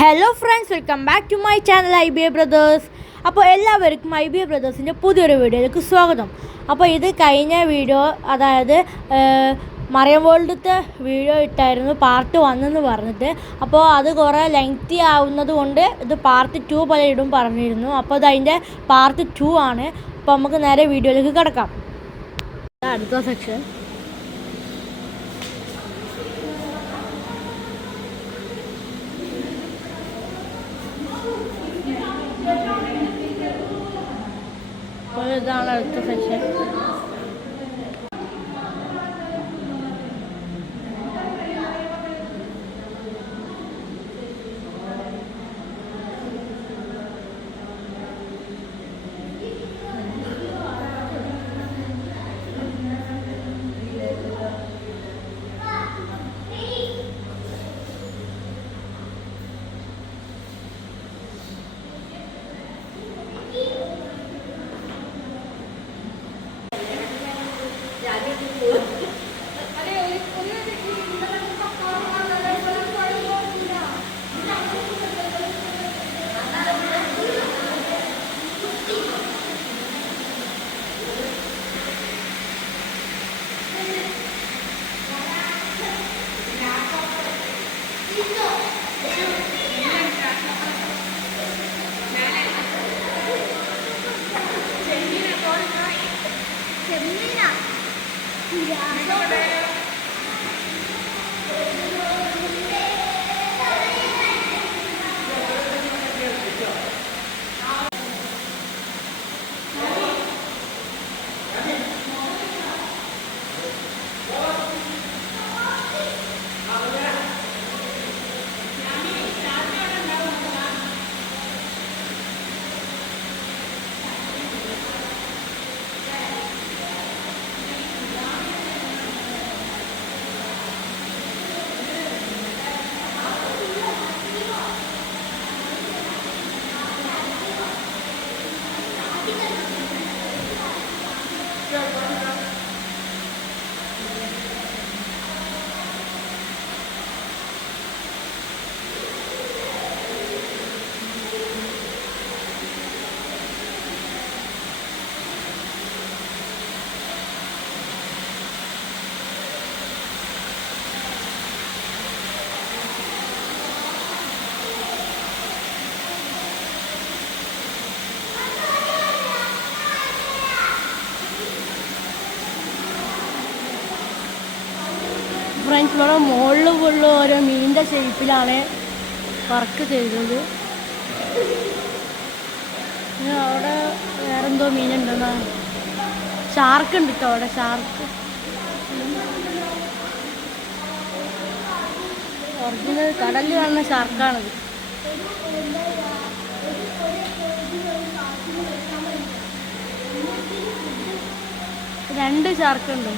Hello friends, welcome back to my channel IBA brothers. അപ്പോൾ എല്ലാവർക്കും IBA ബ്രദേഴ്സിൻ്റെ പുതിയൊരു വീഡിയോയിലേക്ക് സ്വാഗതം. അപ്പോൾ ഇത് കഴിഞ്ഞ വീഡിയോ, അതായത് മറിയം വേൾഡത്തെ വീഡിയോ ഇട്ടായിരുന്നു പാർട്ട് 1 എന്ന് പറഞ്ഞിട്ട്. അപ്പോൾ അത് കുറേ ലെങ്തി ആവുന്നത് കൊണ്ട് ഇത് പാർട്ട് 2 പോലെ ഇടും പറഞ്ഞിരുന്നു. അപ്പോൾ ഇത് അതിൻ്റെ പാർട്ട് 2 ആണ്. അപ്പോൾ നമുക്ക് നേരെ വീഡിയോയിലേക്ക് കിടക്കാം. അടുത്ത സെക്ഷൻ ഇതാണ്. അടുത്ത സെക്ഷൻ ഫ്രണ്ട്സ്, ഇവിടെ മുകളിൽ ഫുള്ള് ഓരോ മീനിൻ്റെ ഷേപ്പിലാണ് വർക്ക് ചെയ്തത്. അവിടെ വേറെന്തോ മീനുണ്ടെന്നാ, ഷാർക്ക് ഉണ്ട് കേട്ടോ അവിടെ. ഷാർക്ക് ഒറിജിനൽ കടലിൽ കാണുന്ന ഷാർക്കാണത്. രണ്ട് ഷാർക്കുണ്ട്.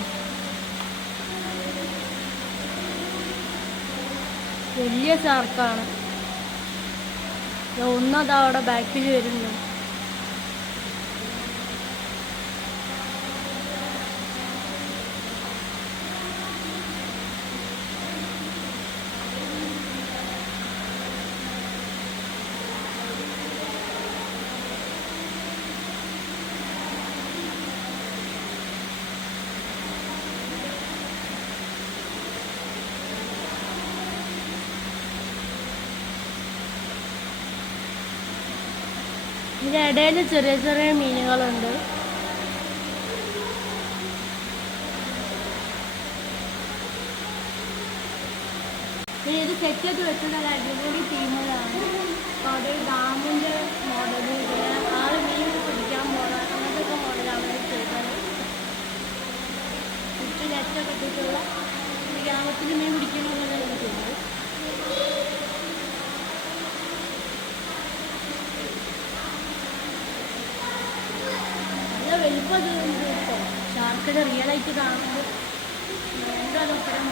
വലിയ ഷാർക്കാണ്. ഒന്നതാ അവിടെ ബാക്കിൽ വരുന്നുണ്ട്. ഇതിൻ്റെ ഇടയിൽ ചെറിയ ചെറിയ മീനുകളുണ്ട്. പിന്നെ ഇത് സെറ്റ് ചെയ്ത് വെച്ചത് അടിപൊളി ടീമുകളാണ്. അപ്പോൾ അവിടെ ഡാമിൻ്റെ മോഡൽ, പിന്നെ ആൾ മീൻ പിടിക്കാൻ പോകാൻ അങ്ങനത്തെ മോഡലാണ് ചെയ്തത്. ചുറ്റും നെറ്റൊക്കെ ഇട്ടിട്ടുള്ള ഗ്രാമത്തിൽ മീൻ പിടിക്കുന്നതാണ് ചെയ്തത്. വലിപ്പം കേട്ടോ ഷാർക്കിൻ്റെ റിയലായിട്ട് കാണുമ്പോൾ എന്താ നോക്കണം.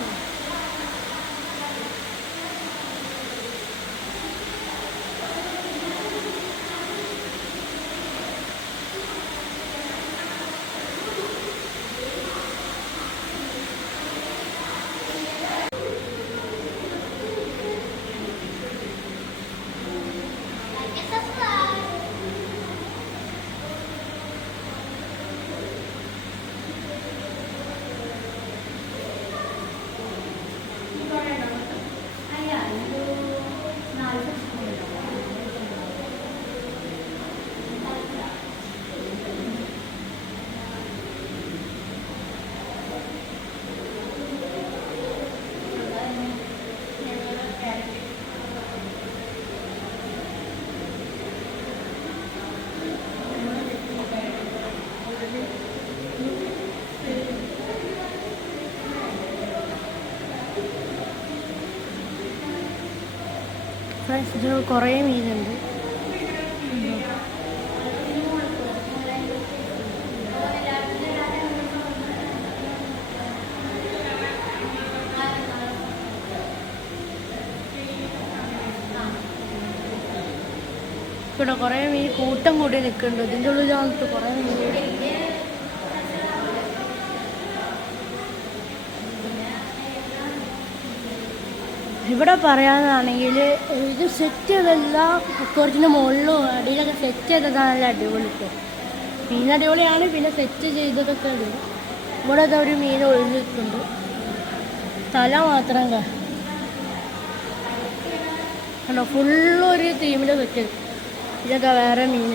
ഫ്രണ്ട്സ് ഇത് കുറേ മീനുണ്ട്. ഇവിടെ കുറേ മീൻ കൂട്ടം കൂടി നിൽക്കുന്നുണ്ട്. ഇതിൻ്റെ ഉള്ളിലാണ് കുറേ മീൻ. ഇവിടെ പറയാനാണെങ്കിൽ ഇത് സെറ്റ് ചെയ്തെല്ലാം കുറച്ചിൻ്റെ മുകളിലും അടിയിലൊക്കെ സെറ്റ് ചെയ്തതാണ് നല്ല അടിപൊളി. ഇപ്പോൾ മീൻ അടിപൊളിയാണ്, പിന്നെ സെറ്റ് ചെയ്തതൊക്കെ ഉണ്ട്. ഇവിടെ ഒരു മീൻ ഒഴിഞ്ഞ് നിൽക്കുന്നുണ്ട്. തല മാത്രം കണ്ടോ, ഫുള്ളൊരു തീമിൽ സെറ്റ് ചെയ്തു. ഇതൊക്കെ വേറെ മീൻ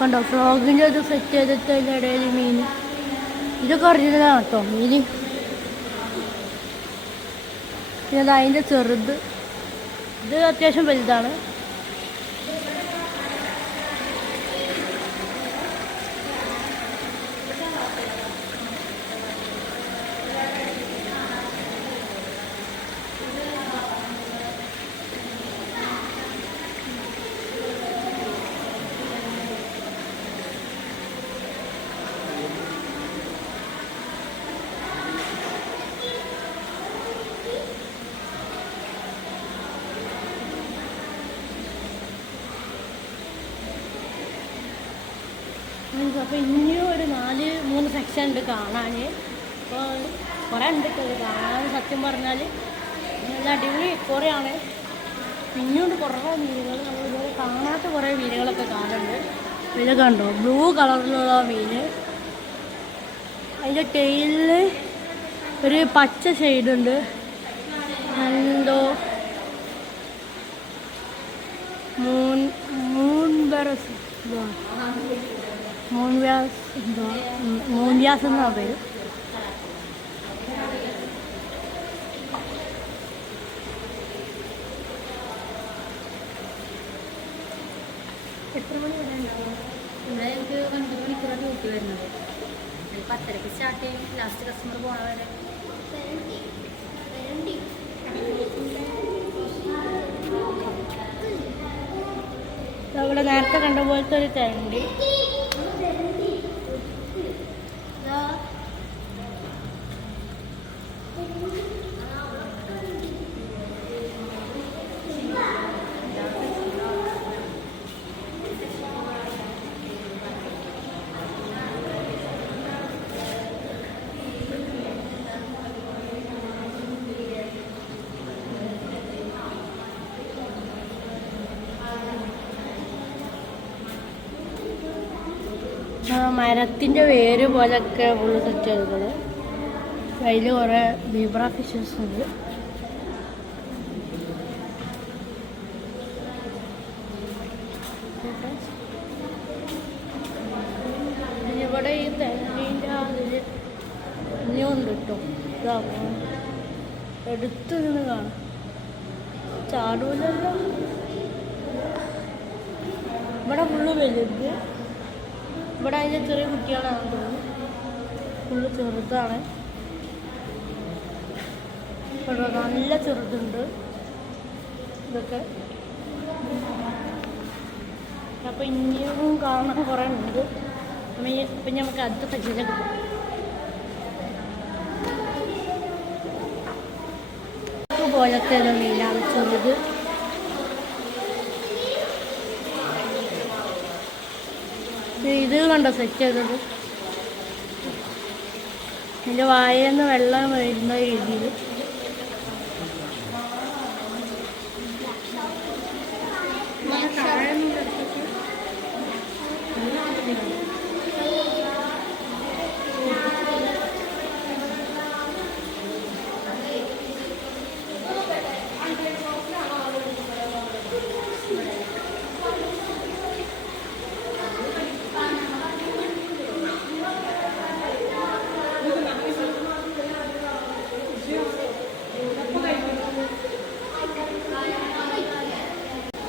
കണ്ടോ, ഫ്രോഗിൻ്റെ ഇത് സെറ്റ് ചെയ്തിട്ട് അതിൻ്റെ ഇടയിൽ മീൻ. ഇതൊക്കെ ഒറിജിനലാണ് കേട്ടോ മീൻ. പിന്നെ അതിൻ്റെ ചെറുത്, ഇത് അത്യാവശ്യം വലുതാണ്. അപ്പോൾ ഇനിയും ഒരു 3 സെക്ഷൻ ഉണ്ട് കാണാൻ. അപ്പോൾ കുറേ ഉണ്ട് കാണാൻ. സത്യം പറഞ്ഞാൽ നല്ല അടിപൊളി കുറേയാണ്. പിന്നെയുണ്ട് കുറേ മീനുകൾ, നമ്മളിതുപോലെ കാണാത്ത കുറേ മീനുകളൊക്കെ കാണുന്നുണ്ട്. ഇത് കണ്ടോ, ബ്ലൂ കളറിലുള്ള മീൻ. അതിൻ്റെ ടെയിലിൽ ഒരു പച്ച ഷെയ്ഡുണ്ട്. എന്തോ മൂൻവ്യാസ് എന്നാണ് പേര്. എത്ര മണി വരെ ഉണ്ടാവും? ഇവിടെ എനിക്ക് 5 മണിക്കൂറാണ് ഡ്യൂട്ടി വരുന്നത്. 10:30 സ്റ്റാർട്ട് ചെയ്യും, ലാസ്റ്റ് കസ്റ്റമർ പോണ വരെ. അവിടെ നേരത്തെ കണ്ട പോലത്തെ ഒരു തേണ്ടി. മരത്തിൻ്റെ വേര് പോലൊക്കെ ഫുള്ള് സെറ്റ് ചെയ്തത്. അതിൽ കുറേ ബീബ്ര ഫിഷസ് ഉണ്ട്. ഇവിടെ ഈ തെങ്ങീൻ്റെ അതിൽ ഇനിയുണ്ട് കേട്ടോ. ഇതാകും എടുത്തു നിന്ന് കാണാം, ചാടൂലല്ലോ. ഇവിടെ ഫുള്ള് വലുത്. ഇവിടെ അതിൻ്റെ ചെറിയ കുട്ടികളാണെന്ന് തോന്നുന്നു. ഫുള്ള് ചെറുതാണ്. ഇവിടെ നല്ല ചെറുതുണ്ട് ഇതൊക്കെ. അപ്പോൾ ഇനിയും കാണാൻ കുറേ ഉണ്ട്. അപ്പം നമുക്ക് അടുത്ത സെക്ഷനിലേക്ക് പോകും. പോലത്തെ മീനാണ് ചെറുത്. ഇത് കണ്ടോ സെറ്റ് ചെയ്തത്. ഇതിൻ്റെ വായിൽ നിന്ന് വെള്ളം വരുന്ന രീതിയിൽ.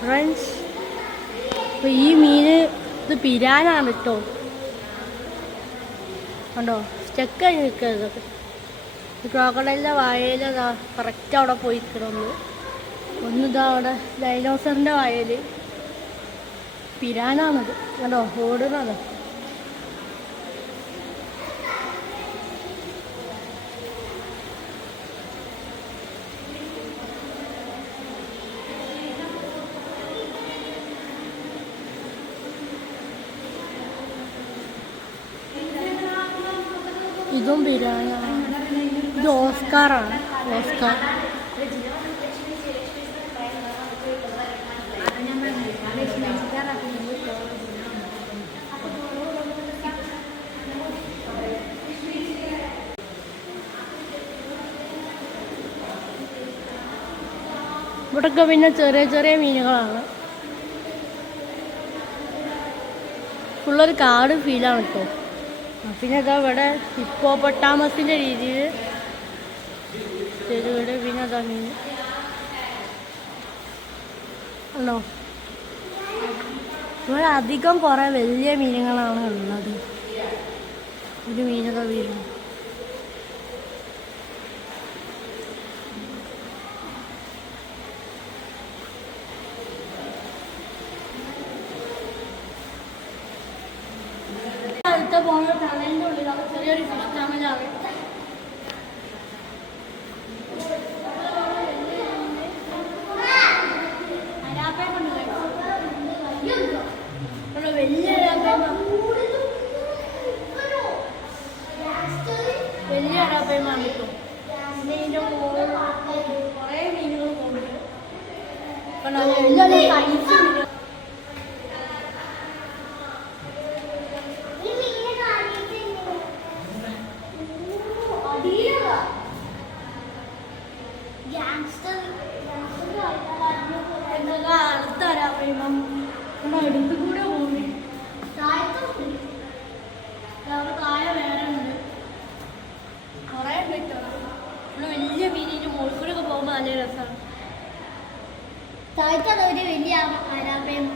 ഫ്രണ്ട്സ്, അപ്പോൾ ഈ മീൻ ഇത് പിരാനാണ് കേട്ടോ. കണ്ടോ സ്റ്റക്കായി നിൽക്കുന്നത്. ക്രോക്കഡൈലിൻ്റെ വായയിൽ കറക്റ്റ് അവിടെ പോയി നിൽക്കണമെന്ന്. ഒന്നിതാ അവിടെ ഡൈനോസറിൻ്റെ വായൽ പിരാനാണത് കണ്ടോ ഓടുന്നത്. ഇതും പിരാന. ഇത് ഓസ്കാറാണ്. ഓസ്കാർ ഇവിടൊക്കെ പിന്നെ ചെറിയ ചെറിയ മീനുകളാണ്. ഫുള്ളൊരു കാട് ഫീലാണ് കേട്ടോ. പിന്നെ അതാ ഇവിടെ ഹിപ്പോപ്പൊട്ടാമസിൻ്റെ രീതിയിൽ ചെറുകിട പിന്നെ അതാ മീൻ ആണോ. ഇവിടെ അധികം കുറേ വലിയ മീനുകളാണ് ഉള്ളത്. ഒരു മീനൊക്കെ വീഴും. പോകുന്ന ടണലിൻ്റെ ഉള്ളിലാണ് ചെറിയൊരു ഫിഷ് ടണലാണ്. വലിയ അരാപ്പയമാണ് കിട്ടും. പിന്നെ ഇതിൻ്റെ മുകളിൽ കുറേ മീനുകൾ പോകുന്നുണ്ട്. എല്ലാ സൈസ് എടുത്തു കൂടെ പോകുന്നു. താഴെ വേറെ ഉണ്ട് കുറേ കിട്ടും. വലിയ മീനിൻ്റെ മുകളിൽ കൂടെ ഒക്കെ പോകുമ്പോൾ നല്ല രസമാണ്. താഴ്ത്തത് ഒരു വലിയ ആരാപ്പയം.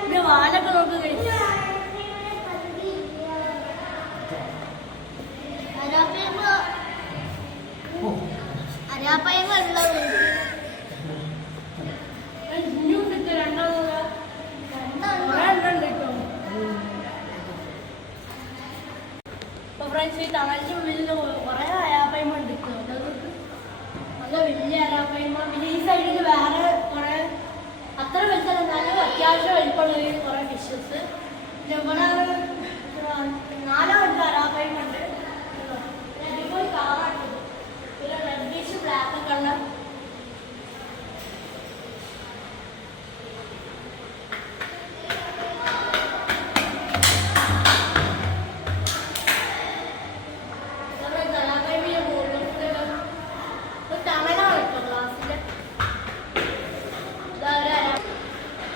പിന്നെ വാലൊക്കെ നോക്കി കഴിച്ചു. ഫ്രണ്ട്സ് ഈ തണലിൻ്റെ ഉള്ളിൽ കുറേ അരാപ്പയ്മ ഉണ്ട്. നല്ല വലിയ അരാപ്പയ്മ. പിന്നെ ഈ സൈഡിൽ വേറെ കുറേ അത്ര വലുതല്ലെന്നാലും അത്യാവശ്യം വലിപ്പമുള്ള കുറേ ഫിഷസ്. പിന്നെ ഇവിടെ 4-5 അരാപ്പയ്മ ഉണ്ട്. അടിപൊളി കളറാണ്. പിന്നെ റെഡിഷ് ബ്ലാക്ക് ഒക്കെ ഉള്ള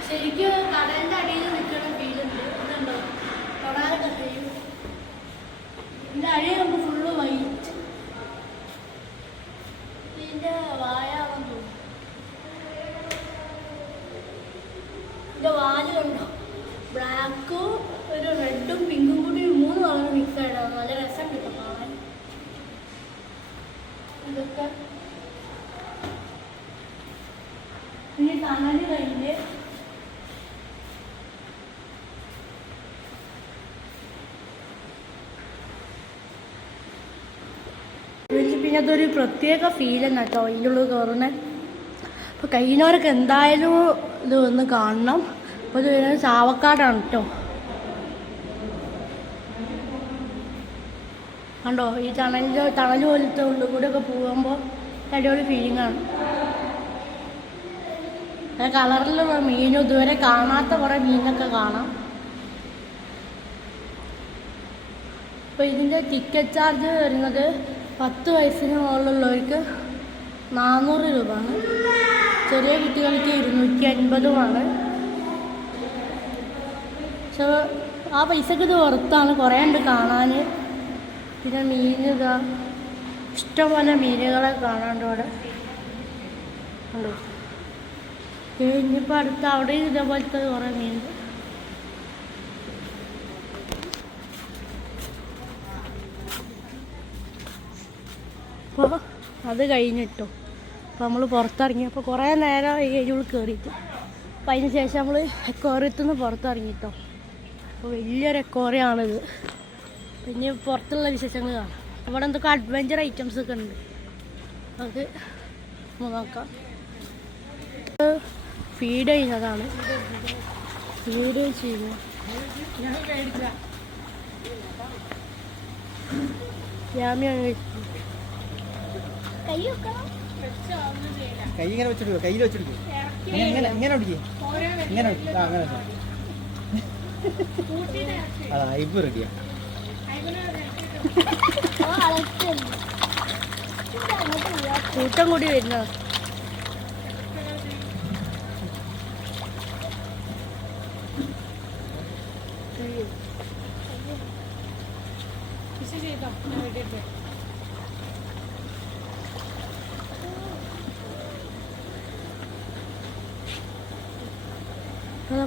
ശരിക്കും കടലിൻ്റെ അടിയിൽ നിൽക്കുന്ന ഫീലുണ്ട്. ഇതുണ്ടോ തൊടാനൊക്കെ ചെയ്യും. ഇതിൻ്റെ അടി നമുക്ക് ഫുള്ള് വൈറ്റ്. ഇതിൻ്റെ വായാണെന്ന് തോന്നുന്നു. ഇതിൻ്റെ വാല് കണ്ടോ ബ്ലാക്കും ഒരു റെഡും പിങ്കും കൂടി 3 കളർ മിക്സ് ആയിട്ടാണ്. നല്ല രസം കിട്ടും കാണാൻ. ഇതൊക്കെ ഇനി തണല് കഴിഞ്ഞ് പിന്നെ അതൊരു പ്രത്യേക ഫീൽ തന്നെ കേട്ടോ അതിൻ്റെ ഉള്ളിൽ കയറുന്നത്. അപ്പോൾ കഴിഞ്ഞവരൊക്കെ എന്തായാലും ഇത് ഒന്ന് കാണണം. അപ്പോൾ ഇത് വരുന്നത് ചാവക്കാടാണ് കേട്ടോ. കണ്ടോ ഈ തണൽ പോലത്തെ ഉള്ളിൽ കൂടെ ഒക്കെ പോകുമ്പോൾ അടിപൊളി ഫീലിംഗാണ്. കളറിലുള്ള മീനും ഇതുവരെ കാണാത്ത കുറേ മീനൊക്കെ കാണാം. അപ്പോൾ ഇതിൻ്റെ ടിക്കറ്റ് ചാർജ് വരുന്നത് 10 വയസ്സിന് മുകളിലുള്ളവർക്ക് 400 രൂപയാണ്. ചെറിയ കുട്ടികൾക്ക് 250 പക്ഷെ ആ പൈസക്ക് ഇത് പുറത്താണ്. കുറേ ഉണ്ട് കാണാൻ. പിന്നെ മീൻ ഇതാ ഇഷ്ടംപോലെ മീനുകളെ കാണാണ്ട് ഇവിടെ ഉണ്ടോ. ഇനിയിപ്പോൾ അടുത്ത് അവിടെ ഇതേപോലത്തെ കുറേ മീനുണ്ട്. അപ്പോൾ അത് കഴിഞ്ഞിട്ടോ. അപ്പോൾ നമ്മൾ പുറത്തിറങ്ങിയപ്പോൾ കുറേ നേരം ഈ ഏരിയയിൽ കയറിയിട്ട്, അപ്പോൾ അതിന് ശേഷം നമ്മൾ എക്കോറിയത്തിൽ നിന്ന് പുറത്തിറങ്ങിട്ടോ. അപ്പോൾ വലിയൊരു എക്കോറിയാണിത്. പിന്നെ പുറത്തുള്ള വിശേഷങ്ങൾ കാണാം. ഇവിടെ എന്തൊക്കെ അഡ്വഞ്ചർ ഐറ്റംസ് ഒക്കെ ഉണ്ട്, അത് നോക്കാം. ഫീഡ് ചെയ്യുന്നതാണ്, ഫീഡ് ചെയ്യുന്നു. ജാമ്യാണ് കൈ ഇങ്ങനെ വെച്ചിട്ട് കയ്യിൽ വെച്ചിട്ട് ഇങ്ങനെ ഇങ്ങനെ ഒടിക്കേ ഇങ്ങനെ അങ്ങനെ അതാ ഇപ്പൊ റെഡിയാ. കൂട്ടം കൂടി വരുന്ന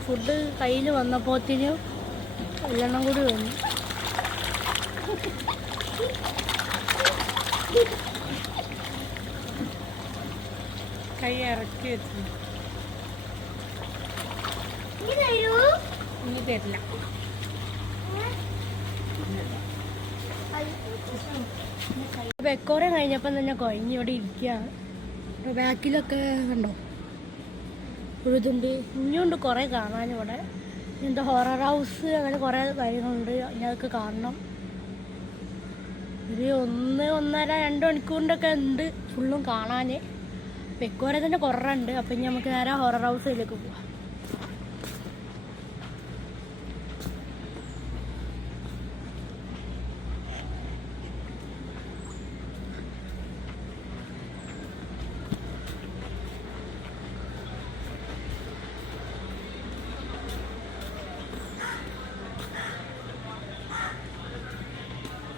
ഫുഡ് കയ്യിൽ വന്നപ്പോഴത്തേനും എല്ലെണ്ണം കൂടി വന്നു. കൈ ഇറക്കി വെച്ചു. ഇനി തരില്ല. എക്കോറെ കഴിഞ്ഞപ്പം തന്നെ കുഴഞ്ഞ് ഇവിടെ ഇരിക്കുകയാണ്. ബാക്കിലൊക്കെ കണ്ടോ ഒരു ഇതുണ്ട്. ഇനിയുണ്ട് കുറേ കാണാൻ ഇവിടെ. എന്താ ഹൊറർ ഹൗസ് അങ്ങനെ കുറേ കാര്യങ്ങളുണ്ട്. ഇനി അതൊക്കെ കാണണം. ഒരു 1-1.5-2 മണിക്കൂറിൻ്റെ ഉണ്ട് ഫുള്ളും കാണാൻ. എക്കോറെ തന്നെ കുറേ ഉണ്ട്. അപ്പം ഇനി നമുക്ക് നേരെ ഹൊറർ ഹൗസിലേക്ക് പോവാം.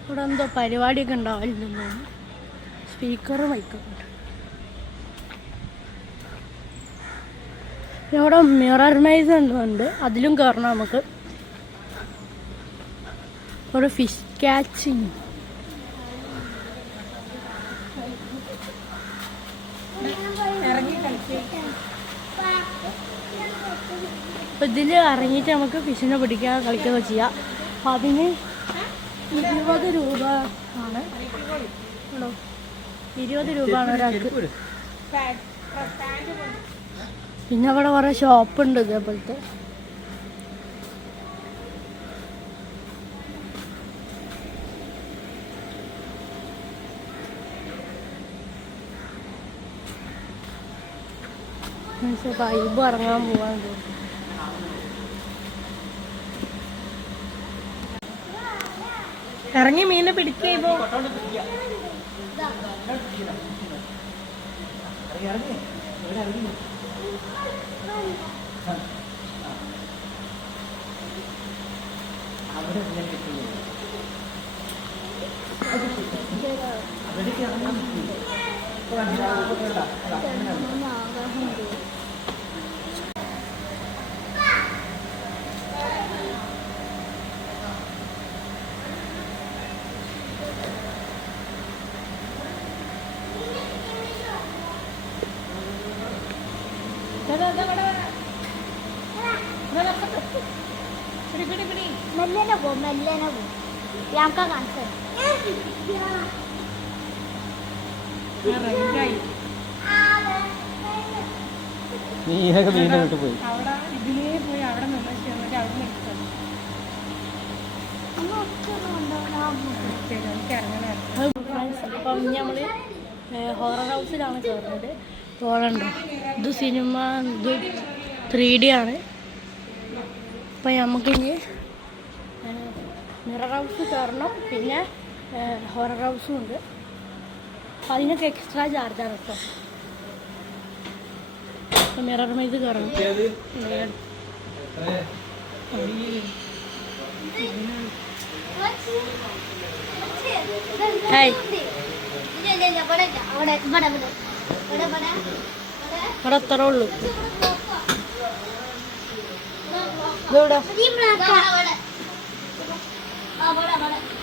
ഇവിടെ എന്തോ പരിപാടിയൊക്കെ ഉണ്ടാവില്ലെന്ന് തോന്നുന്നു. സ്പീക്കറും മൈക്കൊക്കെ ഉണ്ട്. ഇവിടെ മിറർ മൈസ് ഉണ്ട്, അതിലും കയറണം നമുക്ക്. ഒരു ഫിഷ് ക്യാച്ചിങ്. അപ്പം ഇതിൽ ഇറങ്ങിയിട്ട് നമുക്ക് ഫിഷിനെ പിടിക്കാൻ കളിക്കുകയൊക്കെ ചെയ്യാം. അപ്പം അതിന് 20 രൂപ ആണ്. 20 രൂപയാണ് ഒരാൾക്ക്. പിന്നെ അവിടെ കുറേ ഷോപ്പുണ്ട് ഇതേപോലത്തെ. വൈബ് ഇറങ്ങാൻ പോവാൻ തോന്നുന്നു. ഇറങ്ങി മീനെ പിടിക്കുമ്പോ മെല്ലനെ പോ. ഞങ്ങൾക്ക് കാണിച്ചു നീനൊക്കെ വീണ്ടും വിട്ടു പോയി. അവിടെ ഇതിലേ പോയി അവിടെ നിന്ന് അവിടെ അപ്പം നമ്മള് ഹൊറർ ഹൗസിലാണ് കയറുന്നത്. പോകണ്ടോ, ഇത് സിനിമ, ഇത് 3D ആണ്. അപ്പം നമുക്കിനി മിറർ ഹൗസ് കയറണം. പിന്നെ ഹൊറർ ഹൗസും ഉണ്ട്. അപ്പം അതിനൊക്കെ എക്സ്ട്രാ ചാർജാണ് കേട്ടോ. അപ്പം മിറർ മൈസ് കയറണം. ഇവിടെ അത്രേ ഉള്ളൂ.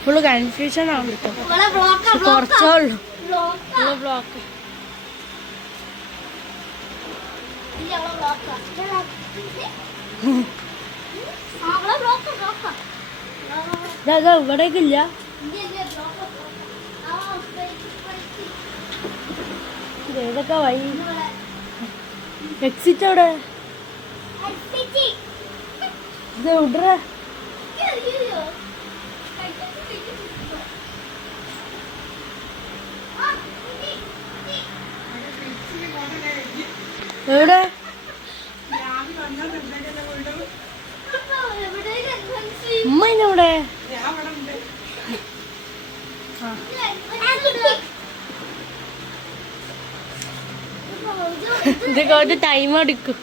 ഫുള്ള് കൺഫ്യൂഷൻ ആണ് കേട്ടോ. കുറച്ചേ ഉള്ളൂ. ബ്ലോക്ക് ഇവിടേക്കില്ല. ഏതൊക്കെ വഴി? എക്സിറ്റ് അവിടെ ഇത് എവിടെ? എവിടെ? ഉമ്മ എവിടെ? ഇതൊക്കെ ഒരു ടൈം എടുക്കും.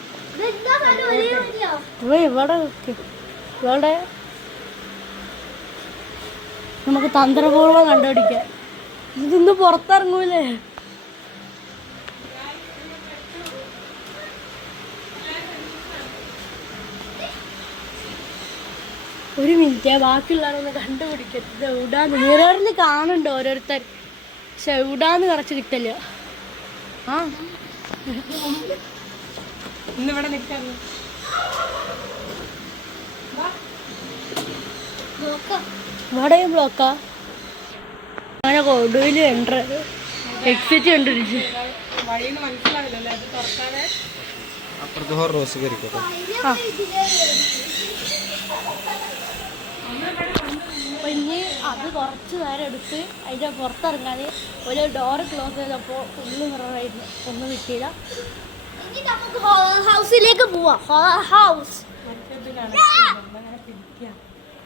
ഇവിടെ ഇവിടെ നമുക്ക് തന്ത്രപൂർവ്വം കണ്ടുപിടിക്കാം. ഇതൊന്ന് പുറത്തിറങ്ങൂലേ? ഒരു മിനിറ്റ്, ബാക്കിയുള്ളവരൊന്ന് കണ്ടുപിടിക്കരുത്. എവിടാന്ന് മിററിൽ കാണുന്നുണ്ട് ഓരോരുത്തർ, പക്ഷെ എവിടാന്ന് കുറച്ച് കിട്ടില്ല. ആ ഇന്നിവിടെ നിൽക്കാം. ഇവിടെയും ബ്ലോക്കാ. അങ്ങനെ കൊടുവിൽ എൻട്ര എക്സിറ്റ് കണ്ടിരിച്ചു. വഴിന്ന് മനസ്സിലാവില്ലല്ലേ അത് തുറക്കാതെ. അപ്പുറത്ത് റോസ് കയറിക്കോട്ടെ. അപ്പം ഇനി അത് കുറച്ച് നേരം എടുത്ത് അതിൻ്റെ പുറത്തിറങ്ങാൻ ഒരു ഡോറ് ക്ലോസ് ചെയ്തപ്പോൾ ഫുള്ള് മിററായിരുന്നു, ഒന്നും കിട്ടിയില്ല. ഇനി നമുക്ക് ഹൗസിലേക്ക് പോവാം. ഹൗസ്.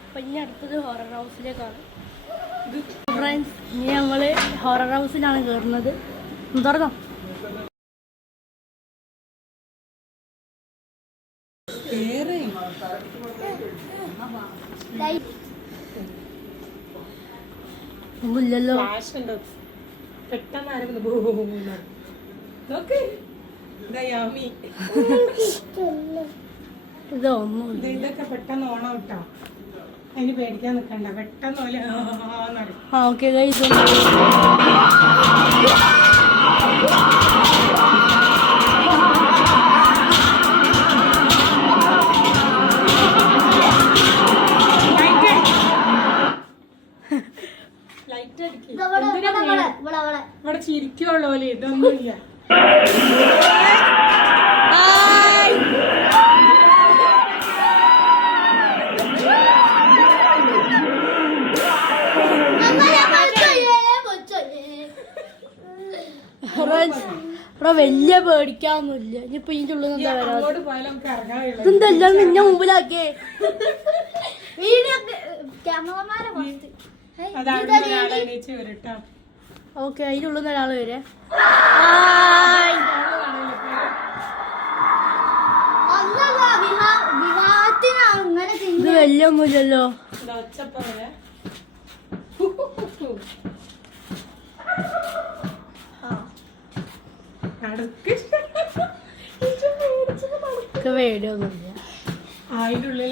അപ്പം ഇനി അടുത്തത് ഹൊറർ ഹൗസിലേക്കാണ്. ഫ്രണ്ട്സ്, ഇനി ഞങ്ങൾ ഹൊറർ ഹൗസിലാണ് കയറുന്നത്. തുറന്നോ? ഒന്നുമില്ലല്ലോ. ഇതൊന്നും ഇതൊക്കെ പെട്ടെന്ന് ഓണം കിട്ടാം. അതിന് പേടിക്കാൻ നിൽക്കണ്ട, പെട്ടെന്ന് പോലെ. ആ ഓക്കെ ഗൈസ്. ലൈറ്റ് അടിക്കും. ഇവിടെ ചിരിക്കുള്ള പോലെ ഇതൊന്നുമില്ല. ഇവിടെ വലിയ പേടിക്കാനൊന്നുമില്ല. ഇനിയിപ്പോ ഇതിന്റെ ഉള്ളിൽ എന്താ അങ്ങോട്ട് പോയാലും നമുക്ക് ഇറങ്ങാൻ കഴിയില്ല. ഇതെന്തെല്ലാം നിന്നെ മുമ്പിലാക്കിയേ. ഓക്കെ, അതിന്റെ ഉള്ളിൽ നിന്ന് ഒരാൾ വരെ. ഇത് വലിയ ഒന്നുമില്ലല്ലോ. പേടിയൊന്നുമില്ല. അതിന്റെ ഉള്ളിൽ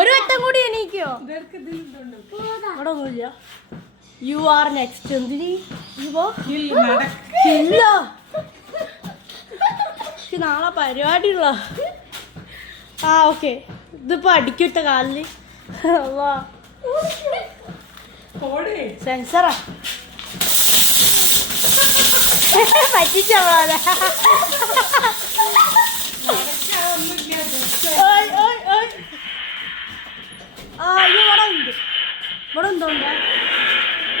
ഒരു വട്ടം കൂടി എണീക്കോ? അവിടെ ഒന്നുമില്ല. You are next. എന്തിന് ഇല്ല, നാളെ പരിപാടിയുള്ള. ആ ഓക്കെ, ഇതിപ്പോ അടിക്കിട്ട കാലില് സെൻസറാ പറ്റിച്ച പോലെ. ആ ഇത് ഇവിടെ ഉണ്ട്. ഇവിടെ എന്തോണ്ട്?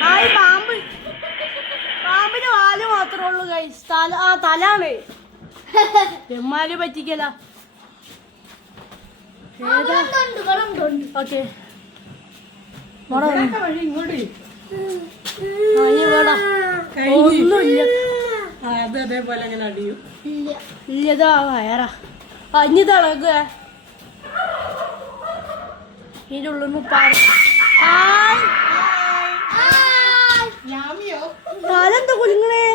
ആ ഈ പാമ്പിന് വാല് മാത്രമേ ഉള്ളൂ ഗൈസ്. തലാണ്. എമ്മാല് പറ്റിക്കല. ഓക്കെ ഒന്നുമില്ല. അതേപോലെ അങ്ങനെ അടിയും ഇല്ലതാ വയറാ. അഞ്ഞു തിളക ഇതിൻ്റെ ഉള്ളിൽ നിന്ന് കാലെന്താ കുലുങ്ങണേ?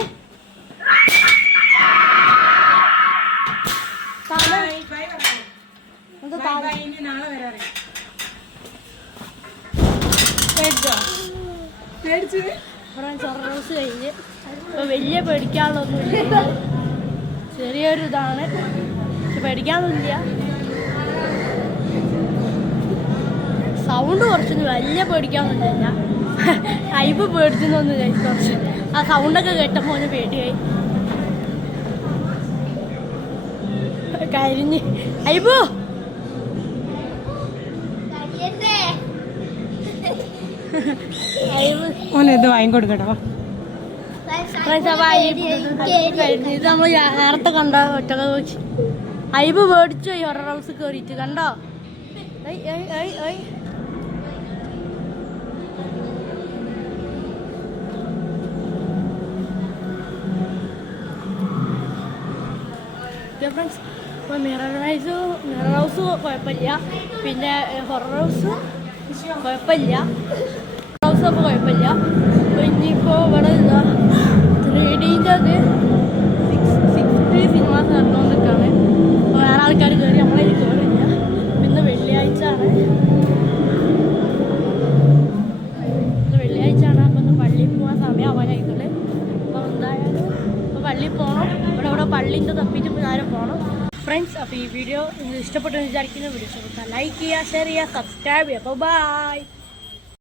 കഴിഞ്ഞ് അപ്പോൾ വലിയ പേടിക്കാനുള്ളൊന്നുമില്ല, ചെറിയൊരു ഇതാണ്, പക്ഷെ പേടിക്കാനൊന്നുമില്ല. സൗണ്ട് കുറച്ചൊന്നും വലിയ പേടിക്കാനൊന്നുമില്ല. ഹൈബ് പേടിച്ചൊന്നും കഴിച്ചു കുറച്ച്, ആ സൗണ്ടൊക്കെ കേട്ടപ്പോൾ ഒന്ന് പേടിയായി. കരിഞ്ഞ് ഹൈബു ഓനെന്ത് വാങ്ങിക്കൊടുക്കട്ടോ. ഇത് നമ്മൾ നേരത്തെ കണ്ട ഒറ്റ വെച്ച് ഹൈബ് പേടിച്ചു പോയി ഹൊറർ ഹൗസ് കയറിയിട്ട്. കണ്ടോ? ഫ്രണ്ട്സ്, ഇപ്പോൾ മിറർ ഹൗസ് കുഴപ്പമില്ല, പിന്നെ ഹൊറർ ഹൗസ് കുഴപ്പമില്ല, ഹൗസ് അപ്പോൾ കുഴപ്പമില്ല. അപ്പോൾ ഇനിയിപ്പോൾ ഇവിടെ ഇതാ 3Dൻ്റെ അത് 6D സിനിമാസ് നടന്നുകൊണ്ടിരിക്കുകയാണ്. അപ്പോൾ വേറെ ആൾക്കാർ കയറി, നമ്മളതിൽ കയറില്ല. ഇന്ന് വെള്ളിയാഴ്ച ആണ്, അപ്പോൾ ഒന്ന് പള്ളിയിൽ പോകാൻ സമയമാവാനായിട്ടുണ്ട്. അപ്പോൾ എന്തായാലും ഇപ്പോൾ പള്ളിയിൽ പോകണം. ഇവിടെ പള്ളീൻ്റെ തപ്പിയിട്ട് നേരെ പോകണം. ഫ്രണ്ട്സ്, അപ്പോൾ ഈ വീഡിയോ നിങ്ങൾ ഇഷ്ടപ്പെട്ടു വിചാരിക്കുന്ന വീഡിയോ ഇഷ്ടപ്പെട്ടാൽ ലൈക്ക് ചെയ്യുക, ഷെയർ ചെയ്യുക, സബ്സ്ക്രൈബ് ചെയ്യുക. അപ്പോൾ ബൈ.